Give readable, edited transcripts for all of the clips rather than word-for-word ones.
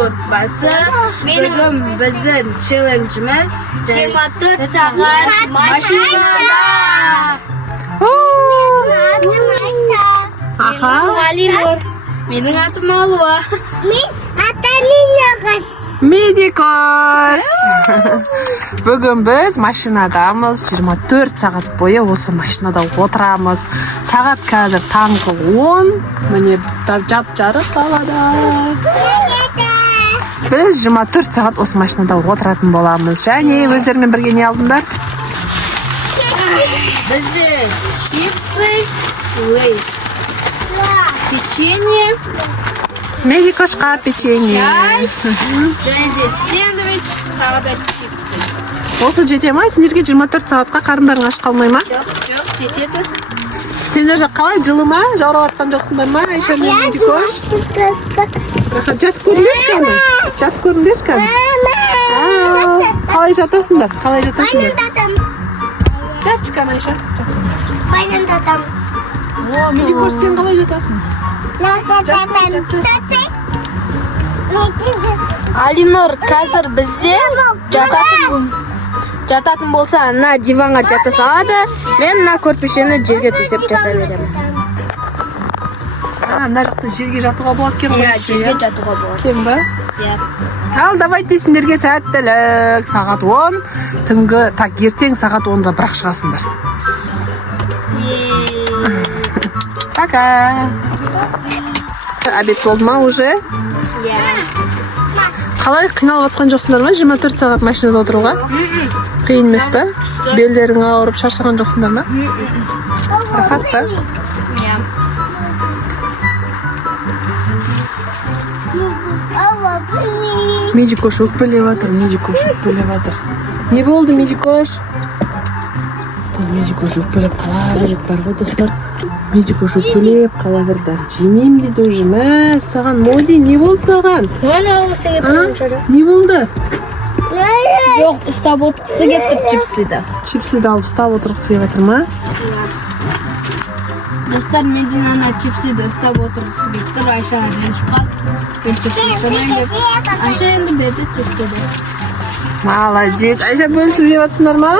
отбасы. Бүгін біздің челленджіміз 24 сағат машинада. Менің атым Алуа. Мен атам Медикос. Бүгін біз машинадамыз. 24 сағат бойы осы машинада отырамыз. Сағат қазір таңғы 10. Міне жап-жарық қалада. Біз 24 сағат осы машинада отыратын боламыз. Және өздерімен бірге не алдыңдар? Бізде чипсы, лейс, печенье, Медикошқа печенье. чай, және де сэндвич, тағы да чипсы. Осы жете ма? Сендерге 24 сағатқа қарындарың аш қалмай ма? Жоқ, жетеді. Сендер жақ қалай? Жылы ма? Жаурап жатқан жоқсыңдар ма? Айша мен Медикош. Жатып көріңдерші кәні? Жатып көріңдерші кәні? Қалай жатасыңдар? Қалай жатасыңдар? Жатшы кәні Айша. О, Медикош, сен қалай жатасың? Алинур, қазір бізде жататын болса, ана диванға жата салады. Мен мына көрпешені жерге төсеп жата беремін. Мына жақта жерге жатуға болады екен ғой? Иә, жерге жатуға болады. Кен ба? Иә. Ал, давайте сендерге сәттілік. Сағат 10, түнгі, ертең сағат 10-да бірақ шығасыңдар. Пока. Обед болды ма уже? Иә. Қалай қиналып жатқан жоқсыңдар ма? 24 сағат машинада отыруға? Қиын емес пе? Белдерің ауырып шаршаған жоқсыңдар ма? Рахат па? Иә. Медикош өкпелеп жатыр, Медикош өкпелеп жатыр. Не болды, Медикош? Медикош өкпелеп қала береді бар ғой, достар. Медикош өкпелеп қала берді. Жемеймін дейді уже. Мә, саған Моди, не болды саған? Не болды? Жоқ, ұстап отырғысы келіп тұр чипсыды. Чипсыды алып ұстап отырғысы келіп жатыр ма? Достар, Мединаны чипсыды ұстап отырғысы келіп тұр. Айшаға ренжіп қалды. Мен чипсыды қоймайын деп. Айша енді берді чипсыды. Молодец. Айша, бөлісіп жеп жатсыңдар ма?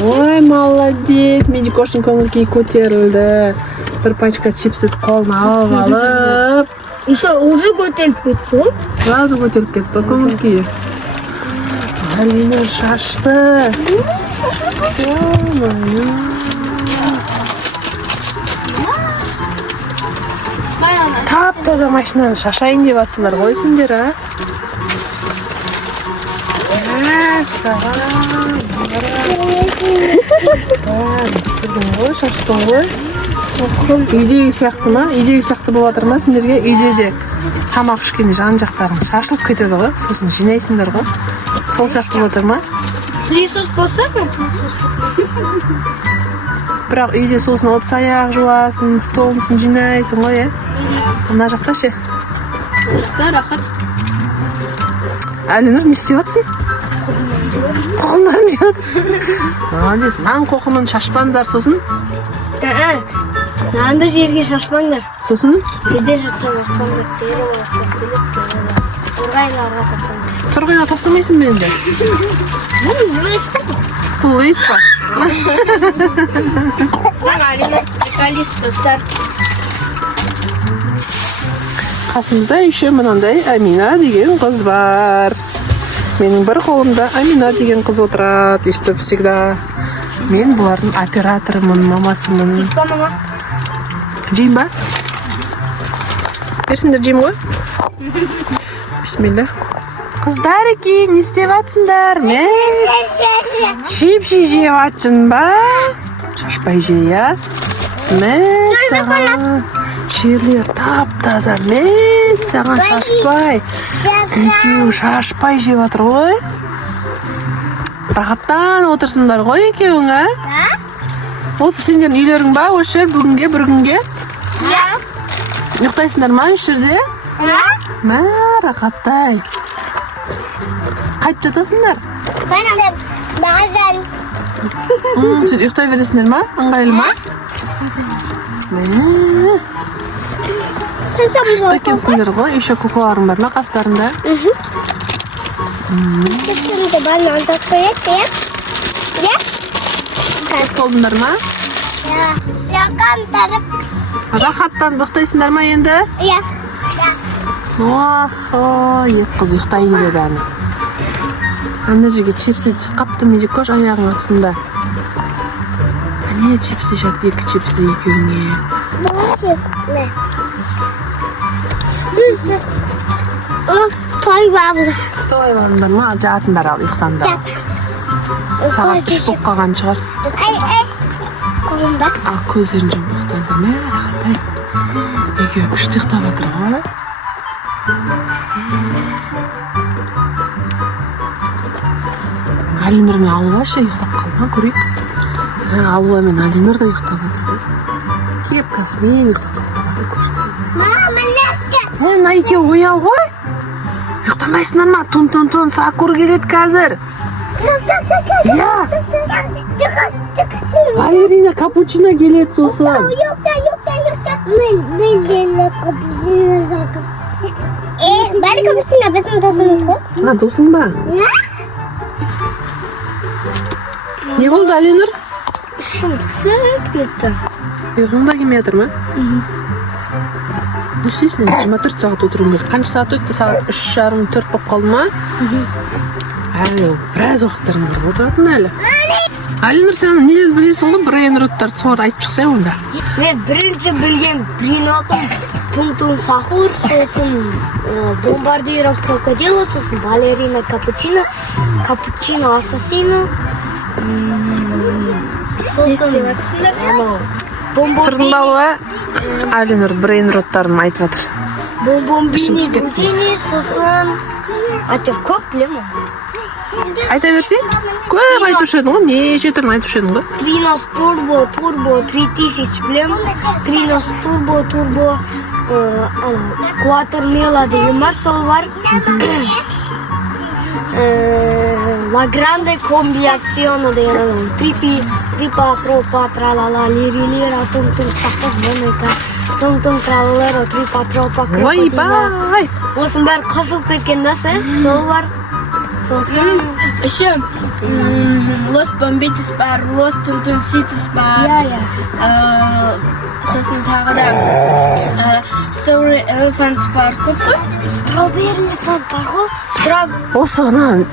Ой, молодец. Медикоштың көңіл-күйі көтерілді. Бір пачка чипсыды қолына алып. Еще уже көтеріліп кетті. Сразу көтеріліп кетті көңіл-күйі. Алина шашты. Тап-таза машинаны шашайын деп жатсыңдар ғой сендер, а? Саған. Түсірдің ғой, шаштың ғой. Үйдегі сияқты ма? Үйдегі сияқты болып жатыр ма сендерге? Үйде де тамақ ішкенде жан жақтарың шашылып кетеді ғой. Сосын жинайсыңдар ғой. Сол сияқты болып жатыр ма? Пылесос болса ма? Бірақ үйде сосын отыз аяқ жуасың, столысын жинайсың ғой, Мына жақта ше? Жақта рахат. Әлінұр, не істеп жатсың? Қоқымдарын жеп жатыр. Молодец, нан қоқымын шашпаңдар сосын? Нанды жерге шашпаңдар. Сосын? Жерде жатқан ақтаңдар. Торғайларға тастаңдар. Торғайға тастамайсың ба енді? Бұл лейс па? Алина, калис достар. Қасымызда еще мынандай Амина деген қыз бар. Менің бір қолымда Амина деген қыз отырады, өйстіп всегда. Мен бұлардың операторымын, мамасымын. Ба, мама? Жейм ба? Берсіңдер жейм ғой? Бисмилля. Қыздар еке, не істеп жатсыңдар? Мен чипсы жеп жатсың ба? Шашпай же, я? Мен саған жерлер тап-таза. Мен саған шашпай. Екеуі шашпай жеп жатыр ғой. Рахаттан отырсыңдар ғой екеуің, а? Осы сендердің үйлерің ба? Осы жер бүгінге, бір күнге? Ұйықтайсыңдар ма осы жерде? Мә, рахаттай. Қайтып жатасыңдар? Сен ұйықтай бересіңдер ма? Ыңғайлы ма? Міне. Күшті екенсіңдер ғой. Еще куклаларың бар ма қастарында? Şimdi bana da koyat ya. Ya. Көп болдыңдар ма? Ya kan taraf. Рахаттан ұйықтайсыңдар ма енді? Ya. Екі қыз ұйықтай келеді ана. Ана жерге чипсы түсіп қапты Медикош аяғың астында. Ане чипсы жатыр, екі чипсы екеуіне. Boşu. Ne? Toy var burada. Той балыңдар ма? Жатыңдар ал ұйықтаңдар. Сағат 3 болып қалған шығар. Ay. Kolumda. Ал көздерін жұмып ұйықтаңдар. Мә, Рахат-ай. Екеуі күшті ұйықтап жатыр ғой. Алинұр мен Алуа ше ұйықтап қалма, көрейік. Алуа мен Алинұр да ұйықтап жатыр ғой. Кепкасымен ұйықтап қалды. Mama nerede? Мына екеуі ояу ғой. Ұйықтамайсыңдар ма? Тун, Сакур келеді қазір. Я. Балерина капучино келеді сосын. Yok da. Ben yerine kapısını sakın. Bari kapısını bizim dostumuz mu? Досың ба? Не болды, Алинұр? Шымсып кетті. Ұйқың да келмей жатыр ма? Не істейсің? 24 сағат отыруың керек. Қанша сағат өтті? Сағат 3:30-4 болып қалды ма? Әлі біраз уақыттарың бар отыратын әлі. Алинұр, сен не білесің ғой? Брейн-роттарды соңғы айтып шықсай онда. Мен бірінші білген бринотым Тун Сахур, сосын Бомбардиро Крокодило, сосын Балерина Капучино, Капучино Ассасино, сосын Тұрдың балуа, Алинұр брейн-роттарын айтып жатыр. Бомбомбини Дузини, сосын Атыр көп білемін. Айта берсең? Көп айтушы едің ғой, неше түрін айтушы едің ғой. Тринос Турбо 3000 білемін. Тринос Турбо, Кватормела деген бар, сол бар. Ла Гранде Комбиационо деген Трипа, Тропа, Тралала, Лири-лира, Тун-тун, Сахтас, Бонека, Тун-тун, Тралалеро, Трипа, Тропа, Крокодила. Ойбай! Осының бәрі қосылып кеткен насы, сол бар. Сосын еще Лос Бомбитис бар, Лос Тун-тун Ситис бар. Сосын тағы да Story Elephant бар. Көп қой? Strawberry Elephant бар ғой? Осы ғана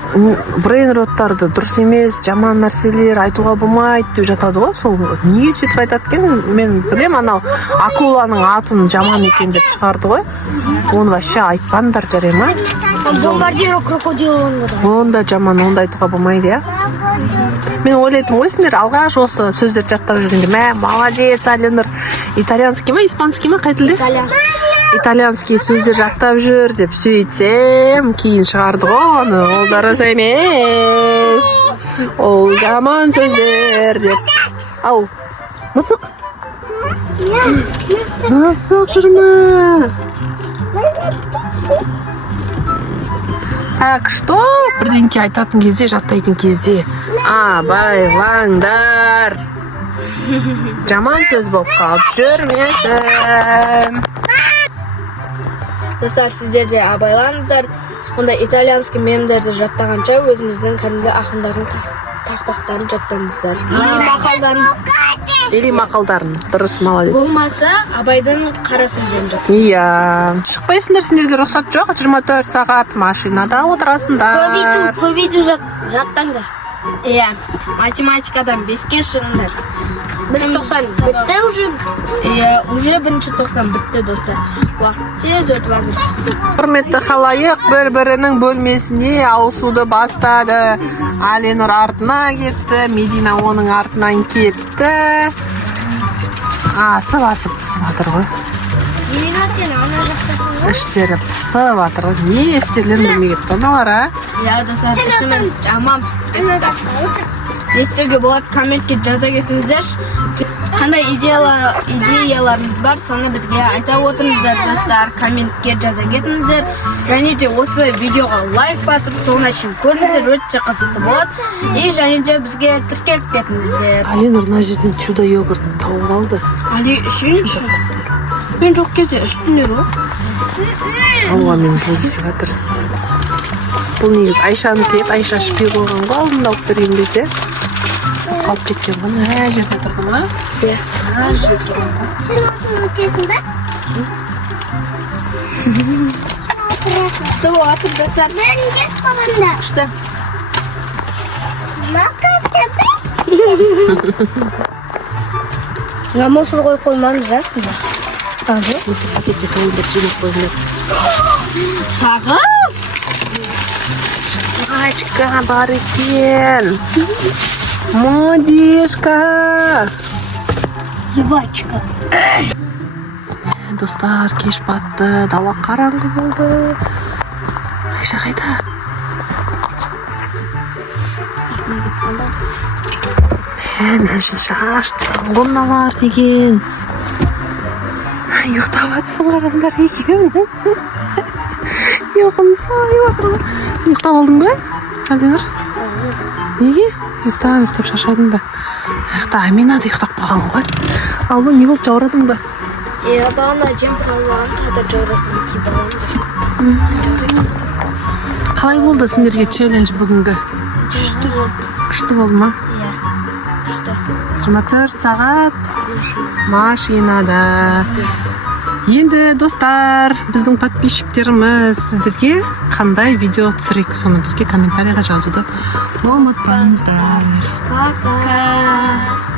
брейн-роттарды дұрыс емес, жаман нәрселер айтуға болмайды деп жатады ғой. Сол неге сөйтіп айтады екен? Мен білем, анау акуланың атын жаман екен деп шығарды ғой. Оны вообще айтпаңдар, жарай ма? Бомбардиро Крокодило да. Онда жаман, онда айтуға болмайды, я? Мен ойлайтын ғой, сендер алғаш осы сөздерді жаттап жүргенде, мә, молодец, Алинұр. Итальянский ма, испанский ма, қай тілде? Итальянский сөздер жаттап жүр деп сөйтсем, кейін шығарды ғой, оны ол дұрыс емес. Ол жаман сөздер деп. Ау, мысық? Мысық жүрме. Так, что? Бірдеңке айтатын кезде, жаттайтын кезде. Байлаңдар. Жаман сөз болып қалып жүрмесін. Достар, сіздер де абайлаңыздар. Онда итальянский мемдерді жаттағанша өзіміздің кәдімгі ақындардың тақпақтарын жаттаңыздар. Или мақалдарын. Дұрыс, молодец. Болмаса, Абайдың қара сөздерін жаттаңыздар. Иә. Шықпайсыңдар, сендерге рұқсат жоқ. 24 сағат машинада отырасыңдар. Көбейту жаттаңдар. Иә, математикадан 5-ке шығыңдар. 1.90 бітті уже. Иә, уже 1.90 бітті, достар. Уақыт тез өтіп жатыр. Құрметті халайық, бір-бірінің бөлмесіне ауысуды бастады. Алинұр артына кетті, Медина оның артынан кетті. Асып түсіп жатыр ғой. Медина, сен ана жақтасың ғой? Іштері пысып жатыр ғой. Не істерлерін білмей кетті аналар, а? Иә, достар, ішіміз жаман пысып кетті. Не істеуге болады, комментке жаза кетіңіздерші. Қандай идеяларыңыз бар, соны бізге айта отырыңыздар, достар. Комментке жаза кетіңіздер. Және де осы видеоға лайк басып, соңына шейін көріңіздер, өте қызықты болады. И және де бізге тіркеліп кетіңіздер. Алинұр мына жерден чудо йогурт тауып алды. Али үшін мен жоқ кезде үстіндер ғой. Ауа мен жолдысы жатыр. Бұл негіз Айшаныкі еді. Айша ішпей қойған ғой алдында алып берген кезде. Сол қалып кеткен ғой. Ана жерде тұрды ма? Иә. Ана жерде тұрды ма? Сен отын өтесің ба? Күшті болатыр достар. Бәрін кет қалғанда. Күшті. Мақат тәпі. Мусор қойып қоймаңыз, а? Осы пакетте сәуілдер жинап қойыңдар. Сағыз! Ачка бар екен. Модишка. Зубачка. Достар, кеш батты. Дала қараңғы болды. Айша қайда? Нәжін шашты. Луналар деген. Ұйықтап атсын қараңдар екен. Ұйқын сайып атыр ғой. Сен ұйықтап алдың ба? Әлденір? Неге? Ұйықтап шашадың ба? Амина да ұйықтап қалған ғой. Ал бұл не болды, жаурадың ба? Иә, бағана жем қалған, қадыр жаурасым ки балам. Қалай болды сендерге челлендж бүгінгі? Күшті болды. Күшті болды ма? Иә. Күшті. 24 сағат машинада. Енді достар, біздің подписчиктеріміз сіздерге қандай видео түсірейік, соны бізге комментарийға жазуды ұмытпаңыздар. Пока.